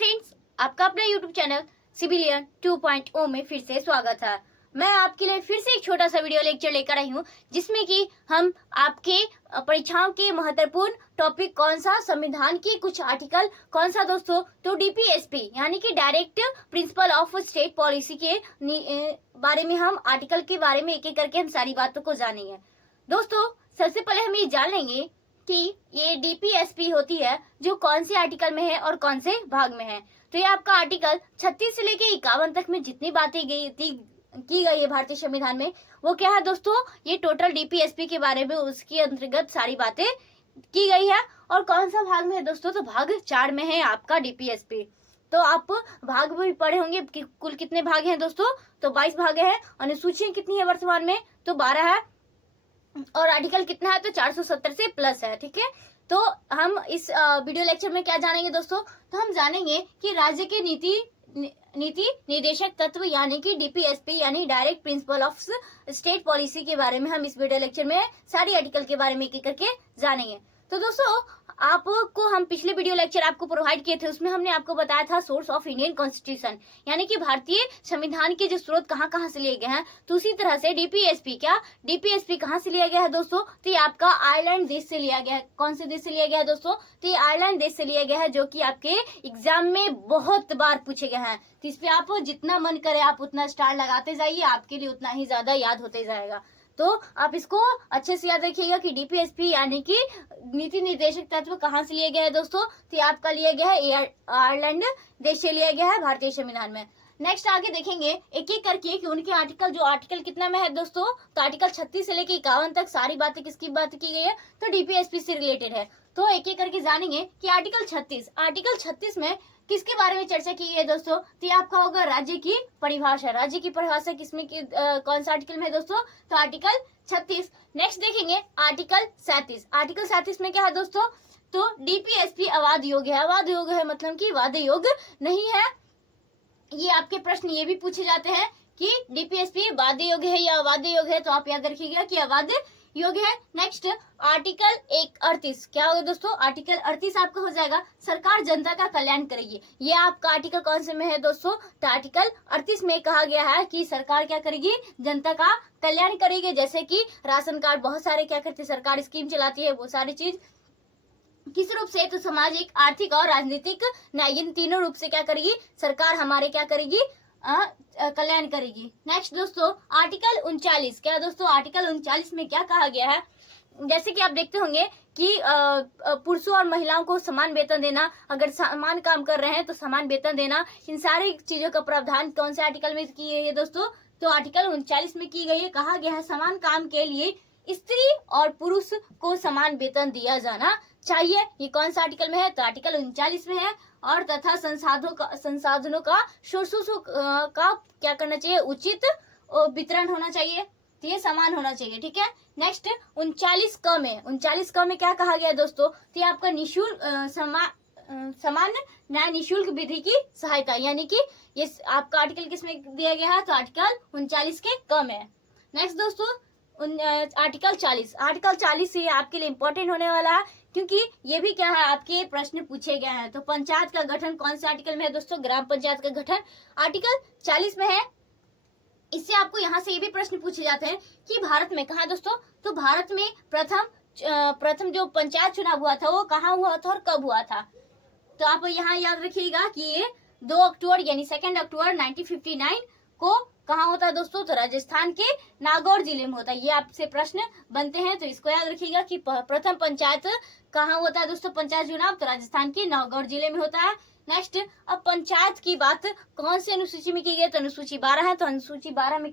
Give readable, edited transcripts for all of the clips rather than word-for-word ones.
Friends, आपका अपना YouTube channel civilian 2.0 में फिर से स्वागत है। मैं आपके लिए फिर से एक छोटा सा वीडियो लेक्चर लेकर आई हूँ, जिसमें कि हम आपके परीक्षाओं के महत्वपूर्ण टॉपिक कौन सा, संविधान की कुछ आर्टिकल कौन सा दोस्तों, तो डीपीएसपी यानी कि direct principle of state policy के बारे में हम आर्टिकल के बारे में एक एक करके हम सारी बातों को जानेंगे। दोस्तों, सबसे पहले हम ये जान लेंगे कि ये डीपीएसपी होती है जो कौन से आर्टिकल में है और कौन से भाग में है। तो ये आपका आर्टिकल 36 से लेके 51 तक में जितनी बातें की गई है भारतीय संविधान में, वो क्या है दोस्तों, ये टोटल डीपीएसपी के बारे में उसके अंतर्गत सारी बातें की गई है। और कौन सा भाग में है दोस्तों, तो भाग 4 में है आपका डीपीएसपी। तो आप भाग भी पढ़े होंगे कि कुल कितने भाग हैं दोस्तों, तो 22 भाग है। अनुसूची कितनी है वर्तमान में, तो 12 है। और आर्टिकल कितना है, तो 470 से प्लस है। ठीक है, तो हम इस वीडियो लेक्चर में क्या जानेंगे दोस्तों, तो हम जानेंगे कि राज्य के नीति निर्देशक तत्व यानी कि डीपीएसपी यानी direct principle of state policy के बारे में हम इस वीडियो लेक्चर में सारी आर्टिकल के बारे में एक एक करके जानेंगे। तो दोस्तों, आपको हम पिछले वीडियो लेक्चर आपको प्रोवाइड किए थे, उसमें हमने आपको बताया था सोर्स ऑफ इंडियन कॉन्स्टिट्यूशन यानी कि भारतीय संविधान के जो स्रोत कहाँ से लिए गए हैं। तो उसी तरह से डीपीएसपी कहाँ से लिया गया है दोस्तों, तो ये आपका आयरलैंड देश से लिया गया है। कौन से देश से लिया गया है दोस्तों, तो ये आयरलैंड देश से लिया गया है, जो कि आपके एग्जाम में बहुत बार पूछे गए हैं। तो इस पे आप जितना मन करे आप उतना स्टार लगाते जाइए, आपके लिए उतना ही ज्यादा याद होते जाएगा। तो आप इसको अच्छे से याद रखिएगा कि डीपीएसपी यानी कि नीति निर्देशक तत्व कहाँ से लिया गया है दोस्तों, तो ये आपका लिया गया है आयरलैंड देश से लिया गया है भारतीय संविधान में। नेक्स्ट आगे देखेंगे एक एक करके कि उनके आर्टिकल कितना में है दोस्तों, तो आर्टिकल 36 से लेकर 51 तक सारी बातें किसकी बात की गई है, तो डीपीएसपी से रिलेटेड है। तो एक एक करके जानेंगे कि आर्टिकल 36 में किसके बारे में चर्चा की है दोस्तों, तो ये आपका होगा राज्य की परिभाषा किसमें कौन सा आर्टिकल में है दोस्तों, तो आर्टिकल 36। नेक्स्ट देखेंगे आर्टिकल 37 में क्या है दोस्तों, तो डीपीएसपी अवाद योग्य है मतलब कि वाद्य योग्य नहीं है। ये आपके प्रश्न ये भी पूछे जाते हैं कि डीपीएसपी वाद्य योग्य है या अवाद्य योग्य है, तो आप याद रखिएगा कि अवाद्य योग्य है। नेक्स्ट आर्टिकल 38 क्या होगा दोस्तों, आर्टिकल 38 आपका हो जाएगा सरकार जनता का कल्याण करेगी। ये आपका आर्टिकल कौन से में है दोस्तों, तो आर्टिकल 38 में कहा गया है कि सरकार क्या करेगी, जनता का कल्याण करेगी। जैसे कि राशन कार्ड, बहुत सारे क्या करती है सरकार स्कीम चलाती है, वो सारी चीज किस रूप से, तो सामाजिक, आर्थिक और राजनीतिक न्याय, इन तीनों रूप से क्या करेगी सरकार हमारे क्या करेगी कल्याण करेगी। नेक्स्ट दोस्तों आर्टिकल 39 क्या दोस्तों, आर्टिकल 39 में क्या कहा गया है, जैसे कि आप देखते होंगे कि पुरुषों और महिलाओं को समान वेतन देना, अगर समान काम कर रहे हैं तो समान वेतन देना, इन सारी चीजों का प्रावधान कौन से आर्टिकल में की गई है दोस्तों, तो आर्टिकल 39 में की गई है। कहा गया है समान काम के लिए स्त्री और पुरुष को समान वेतन दिया जाना चाहिए। ये कौन सा आर्टिकल में है, तो आर्टिकल 39 में है। और तथा संसाधनों का सोर्सों का क्या करना चाहिए, उचित वितरण होना चाहिए, तो ये समान होना चाहिए। ठीक है, नेक्स्ट 39 क में क्या कहा गया दोस्तों, तो ये आपका निःशुल्क समान न्याय निःशुल्क विधि की सहायता, यानी कि ये आपका आर्टिकल किसमें दिया गया है, तो आर्टिकल 39 के क में। नेक्स्ट दोस्तों आर्टिकल 40 ये आपके लिए इंपॉर्टेंट होने वाला है, क्योंकि ये भी क्या है आपके प्रश्न पूछे गए हैं। तो पंचायत का गठन कौन से आर्टिकल में है दोस्तों, ग्राम पंचायत का गठन आर्टिकल 40 में है। इससे आपको यहाँ से ये भी प्रश्न पूछे जाते हैं कि भारत में कहा दोस्तों, तो भारत में प्रथम जो पंचायत चुनाव हुआ था वो कहाँ हुआ था और कब हुआ था, तो आप यहाँ याद रखिएगा कि ये 2 अक्टूबर यानी 2 अक्टूबर 1959 को कहाँ होता है दोस्तों, तो राजस्थान के नागौर जिले में होता है। ये आपसे प्रश्न बनते हैं, तो इसको याद रखिएगा कि प्रथम पंचायत कहाँ होता है दोस्तों, पंचायत चुनाव, तो राजस्थान के नागौर जिले में होता है। नेक्स्ट अब पंचायत की बात कौन से अनुसूची में की गई, तो अनुसूची 12 है, तो अनुसूची 12 में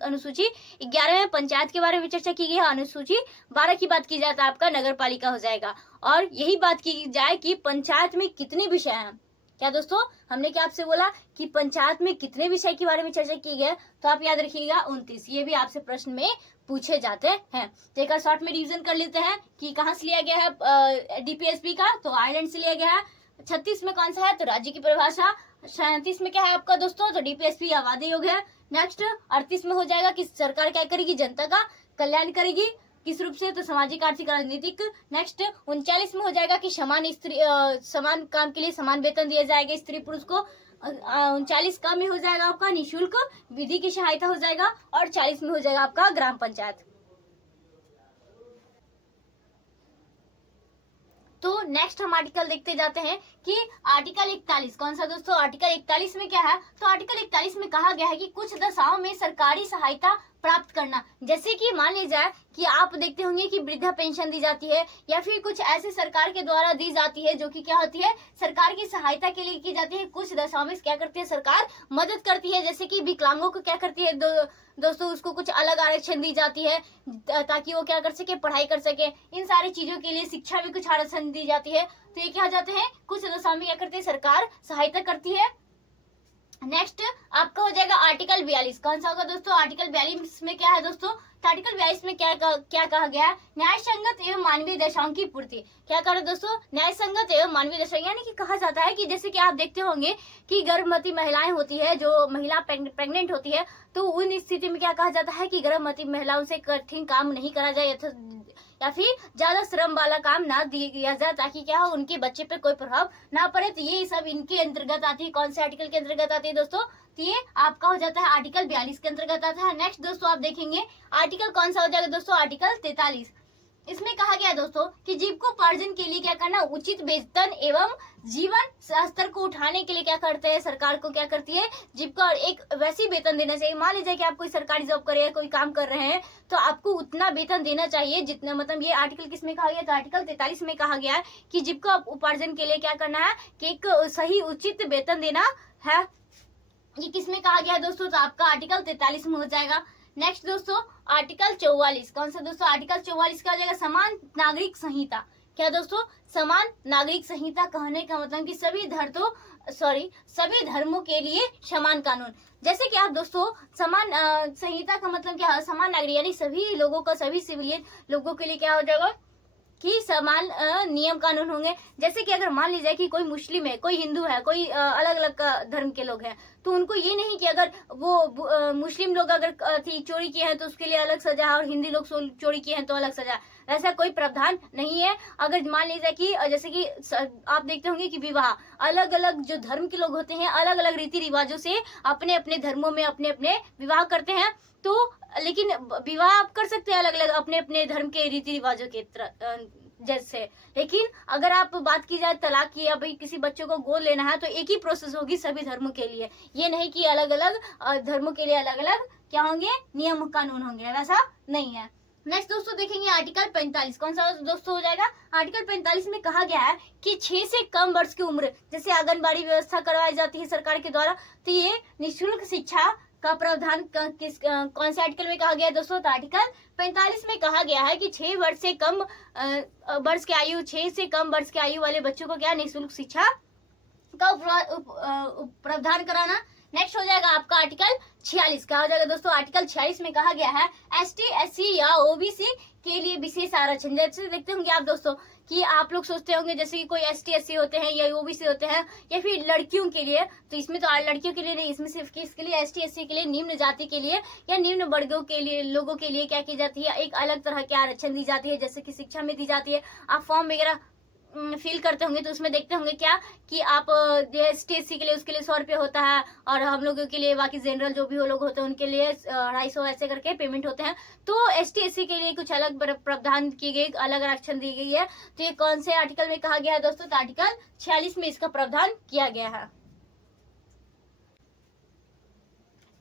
अनुसूची 11 में पंचायत के बारे में चर्चा की गई है। अनुसूची 12 की बात की जाए तो आपका नगर पालिका हो जाएगा। और यही बात की जाए कि पंचायत में कितने विषय हैं, क्या दोस्तों हमने क्या आपसे बोला कि पंचायत में कितने विषय के बारे में चर्चा की गई, तो आप याद रखिएगा 29। ये भी आपसे प्रश्न में पूछे जाते हैं। तो एक शॉर्ट में रिवीजन कर लेते हैं कि कहाँ से लिया गया है डीपीएसपी का, तो आयरलैंड से लिया गया है। 36 में कौन सा है, तो राज्य की परिभाषा। 37 में क्या है आपका दोस्तों, तो डीपीएसपी अवाद्य योग्य है। नेक्स्ट 38 में हो जाएगा कि सरकार क्या करेगी, जनता का कल्याण करेगी। किस रूप से, तो सामाजिक, आर्थिक, राजनीतिक। नेक्स्ट 39 में हो जाएगा कि समान काम के लिए समान वेतन दिया जाएगा स्त्री पुरुष को। 39 का में हो जाएगा आपका निःशुल्क विधि की सहायता हो जाएगा, और 40 में हो जाएगा आपका ग्राम पंचायत। तो नेक्स्ट हम आर्टिकल देखते जाते हैं कि आर्टिकल 41 कौन सा दोस्तों, आर्टिकल 41 में क्या है, तो आर्टिकल 41 में कहा गया है कि कुछ दशाओं में सरकारी सहायता प्राप्त करना। जैसे कि मान लीजिए कि आप देखते होंगे कि वृद्धा पेंशन दी जाती है, या फिर कुछ ऐसे सरकार के द्वारा दी जाती है जो कि क्या होती है, सरकार की सहायता के लिए की जाती है। कुछ दशाओं में क्या करती है सरकार, मदद करती है। जैसे कि विकलांगों को क्या करती है दोस्तों, उसको कुछ अलग आरक्षण दी जाती है ताकि वो क्या कर सके, पढ़ाई कर सके। इन सारी चीजों के लिए शिक्षा भी कुछ आरक्षण दी जाती है। तो ये क्या जाते हैं, कुछ दशाओं में क्या करती है सरकार सहायता करती है। नेक्स्ट आपका हो जाएगा आर्टिकल 42 कौन सा होगा दोस्तों, आर्टिकल 42 में क्या है दोस्तों, तो आर्टिकल 42 में क्या कहा गया है, न्याय संगत एवं मानवीय दशाओं की पूर्ति। क्या कह रहे दोस्तों, न्याय संगत एवं मानवीय दशा, यानी कि कहा जाता है कि जैसे कि आप देखते होंगे कि गर्भवती महिलाएं होती है, जो महिला प्रेग्नेंट होती है, तो उन स्थिति में क्या कहा जाता है कि गर्भवती महिलाओं से कठिन काम नहीं करा जाए या फिर ज्यादा श्रम वाला काम ना दिया जाए, ताकि क्या हो, उनके बच्चे पे कोई प्रभाव ना पड़े। तो ये सब इनके अंतर्गत आती है। कौन से आर्टिकल के अंतर्गत आती है दोस्तों, तो ये आपका हो जाता है आर्टिकल 42 के अंतर्गत आता है। नेक्स्ट दोस्तों आप देखेंगे आर्टिकल कौन सा हो जाएगा दोस्तों, आर्टिकल 43। इसमें कहा गया दोस्तों कि जीविकोपार्जन के लिए क्या करना, उचित वेतन एवं जीवन स्तर को उठाने के लिए क्या करते हैं, सरकार को क्या करती है, जीविका एक वैसी वेतन देना चाहिए। मान लीजिए कि आप कोई सरकारी जॉब कर रहे हैं, कोई काम कर रहे हैं, तो आपको उतना वेतन देना चाहिए जितना, मतलब ये आर्टिकल किस में कहा गया, तो आर्टिकल 43 में कहा गया है कि जीविका उपार्जन के लिए क्या करना है कि एक सही उचित वेतन देना है। ये किस में कहा गया है दोस्तों, तो आपका आर्टिकल 43 में हो जाएगा। नेक्स्ट दोस्तों आर्टिकल 44 कौन सा दोस्तों, आर्टिकल 44 का हो जाएगा समान नागरिक संहिता। क्या दोस्तों, समान नागरिक संहिता कहने का मतलब कि सभी धर्मों के लिए समान कानून। जैसे कि आप दोस्तों समान संहिता का मतलब क्या है, समान नागरिक यानी सभी लोगों का, सभी सिविलियन लोगों के लिए क्या हो जाएगा कि समान नियम कानून होंगे। जैसे कि अगर मान लीजिए कि कोई मुस्लिम है, कोई हिंदू है, कोई अलग अलग धर्म के लोग हैं, तो उनको ये नहीं कि अगर वो मुस्लिम लोग अगर चोरी किए हैं तो उसके लिए अलग सजा है, और हिंदी लोग चोरी किए हैं तो अलग सजा। ऐसा कोई प्रावधान नहीं है। अगर मान लीजिए कि जैसे कि आप देखते होंगे कि विवाह, अलग अलग जो धर्म के लोग होते हैं अलग अलग रीति रिवाजों से अपने अपने धर्मों में अपने अपने विवाह करते हैं। तो लेकिन विवाह आप कर सकते हैं अलग अलग अपने अपने धर्म के रीति रिवाजों के जैसे। लेकिन अगर आप बात की जाए तलाक की, या भाई किसी बच्चों को गोद लेना है, तो एक ही प्रोसेस होगी सभी धर्मों के लिए। ये नहीं कि अलग अलग धर्मों के लिए अलग अलग क्या होंगे, नियम कानून होंगे, वैसा नहीं है। नेक्स्ट दोस्तों देखेंगे आर्टिकल 45 कौन सा दोस्तों हो जाएगा, आर्टिकल 45 में कहा गया है कि 6 से कम वर्ष की उम्र, जैसे आंगनबाड़ी व्यवस्था करवाई जाती है सरकार के द्वारा, तो ये निःशुल्क शिक्षा का प्रावधान कौन से आर्टिकल में कहा गया है दोस्तों, तो आर्टिकल 45 में कहा गया है कि 6 वर्ष से कम वर्ष की आयु, 6 से कम वर्ष की आयु वाले बच्चों को क्या निःशुल्क शिक्षा का प्रावधान कराना। नेक्स्ट हो जाएगा आपका आर्टिकल 46 क्या हो जाएगा दोस्तों, आर्टिकल 46 में कहा गया है ST SC या OBC के लिए विशेष आरक्षण। जैसे देखते होंगे आप दोस्तों कि आप लोग सोचते होंगे जैसे कि कोई ST SC होते हैं या OBC होते हैं, या फिर लड़कियों के लिए, तो इसमें तो लड़कियों के लिए नहीं, इसमें सिर्फ किसके लिए, ST SC के लिए, निम्न जाति के लिए या निम्न वर्गों के लिए लोगों के लिए क्या की जाती है, एक अलग तरह के आरक्षण दी जाती है। जैसे कि शिक्षा में दी जाती है। आप फॉर्म वगैरह फिल करते होंगे तो उसमें देखते होंगे क्या कि आप ST के लिए उसके लिए 100 रुपये होता है, और हम लोगों के लिए बाकी जनरल जो भी वो लोग होते हैं उनके लिए 250 ऐसे करके पेमेंट होते हैं। तो ST के लिए कुछ अलग प्रावधान की गई, अलग आरक्षण दी गई है। तो ये कौन से आर्टिकल में कहा गया है दोस्तों, तो आर्टिकल 46 में इसका प्रावधान किया गया है।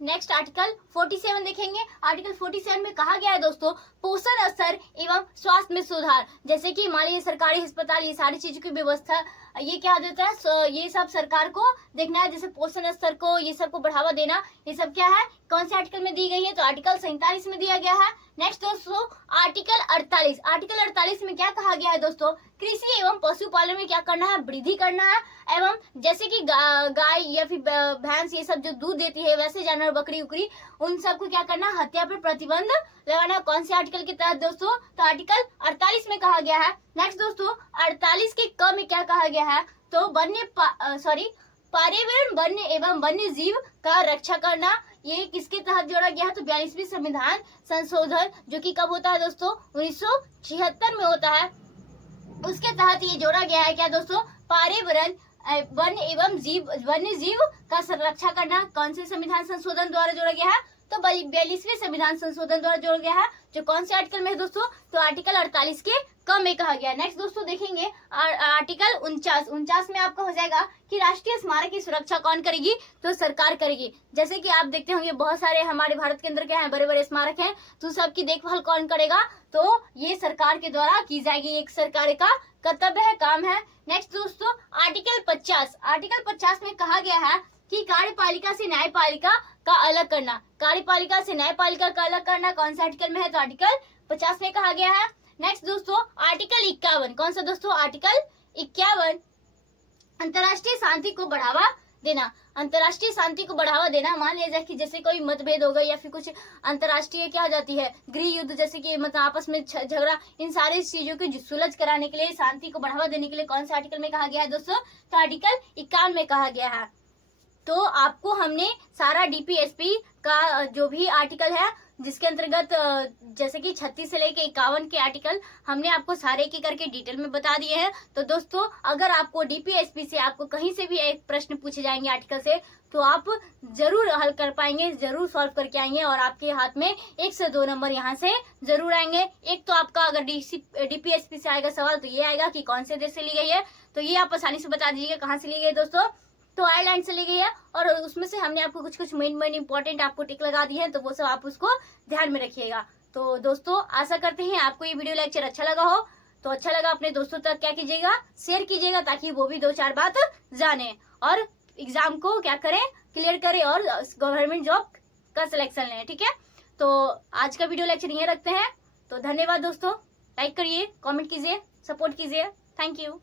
नेक्स्ट आर्टिकल 47 देखेंगे। आर्टिकल 47 में कहा गया है दोस्तों पोषण स्तर एवं स्वास्थ्य में सुधार। जैसे कि मान लीजिए सरकारी अस्पताल, ये सारी चीजों की व्यवस्था ये क्या देता है, ये सब सरकार को देखना है। जैसे पोषण स्तर को, ये सब को बढ़ावा देना, ये सब क्या है, कौन से आर्टिकल में दी गई है, तो आर्टिकल 47 में दिया गया है। नेक्स्ट दोस्तों आर्टिकल 48। आर्टिकल 48 में क्या कहा गया है दोस्तों, कृषि एवं पशुपालन में क्या करना है, वृद्धि करना है। एवं जैसे कि गाय या फिर भैंस, ये सब जो दूध देती है, वैसे जानवर बकरी उकरी, उन सबको क्या करना, हत्या पर प्रतिबंध लगाना। कौन से आर्टिकल के तहत दोस्तों, तो आर्टिकल 48 में कहा गया है। नेक्स्ट दोस्तों 48 के क में क्या कहा गया है, तो पर्यावरण, वन्य एवं वन्य जीव का रक्षा करना। ये किसके तहत जोड़ा गया है? तो 42वीं संविधान संशोधन, जो कि कब होता है दोस्तों? 1976 में होता है। उसके तहत ये जोड़ा गया है क्या दोस्तों? पर्यावरण, वन एवं वन्य जीव का संरक्षा करना। कौन से संविधान संशोधन द्वारा जोड़ा गया है? तो 42वें संविधान संशोधन द्वारा जोड़ा गया है, जो कौन से आर्टिकल में है दोस्तों? तो आर्टिकल 48 के क में कहा गया। नेक्स्ट दोस्तों देखेंगे आर्टिकल 49 में आपका हो जाएगा कि राष्ट्रीय स्मारक की सुरक्षा कौन करेगी? तो सरकार करेगी। जैसे कि आप देखते होंगे बहुत सारे हमारे भारत के अंदर क्या है, बड़े बड़े स्मारक हैं, तो सबकी देखभाल कौन करेगा? तो ये सरकार के द्वारा की जाएगी, एक सरकार का कर्तव्य है, काम है। नेक्स्ट दोस्तों आर्टिकल 50 में कहा गया है कि कार्यपालिका से न्यायपालिका का अलग करना। कार्यपालिका से न्यायपालिका का अलग करना कौन सा आर्टिकल में है? तो आर्टिकल 50 में कहा गया है। नेक्स्ट दोस्तों आर्टिकल 51, कौन सा दोस्तों? आर्टिकल 51, अंतर्राष्ट्रीय शांति को बढ़ावा देना। अंतर्राष्ट्रीय शांति को बढ़ावा देना, मान लिया जाए कि जैसे कोई मतभेद होगा या फिर कुछ अंतर्राष्ट्रीय क्या हो जाती है, गृह युद्ध, जैसे कि मतलब आपस में झगड़ा, इन सारी चीजों की सुलझ कराने के लिए, शांति को बढ़ावा देने के लिए कौन सा आर्टिकल में कहा गया है दोस्तों? तो आर्टिकल 51 में कहा गया है। तो आपको हमने सारा डीपीएसपी का जो भी आर्टिकल है, जिसके अंतर्गत जैसे कि 36 से लेके 51 के आर्टिकल हमने आपको सारे के करके डिटेल में बता दिए हैं। तो दोस्तों अगर आपको डीपीएसपी से आपको कहीं से भी एक प्रश्न पूछे जाएंगे आर्टिकल से, तो आप जरूर हल कर पाएंगे, जरूर सॉल्व करके आएंगे, और आपके हाथ में 1 से 2 नंबर यहाँ से जरूर आएंगे। एक तो आपका अगर डीपीएसपी से आएगा सवाल, तो ये आएगा कि कौन से देश से ली गई है, तो ये आप आसानी से बता दीजिएगा कहाँ से ली गई दोस्तों? तो आयरलैंड से ली गई है। और उसमें से हमने आपको कुछ मेन इंपॉर्टेंट आपको टिक लगा दी है, तो वो सब आप उसको ध्यान में रखिएगा। तो दोस्तों आशा करते हैं आपको ये वीडियो लेक्चर अच्छा लगा हो। तो अच्छा लगा अपने दोस्तों तक क्या कीजिएगा, शेयर कीजिएगा, ताकि वो भी 2-4 बात जाने और एग्जाम को क्या करें, क्लियर करें और गवर्नमेंट जॉब का सिलेक्शन लें। ठीक है, तो आज का वीडियो लेक्चर यहीं रखते हैं। तो धन्यवाद दोस्तों, लाइक करिए, कॉमेंट कीजिए, सपोर्ट कीजिए। Thank you.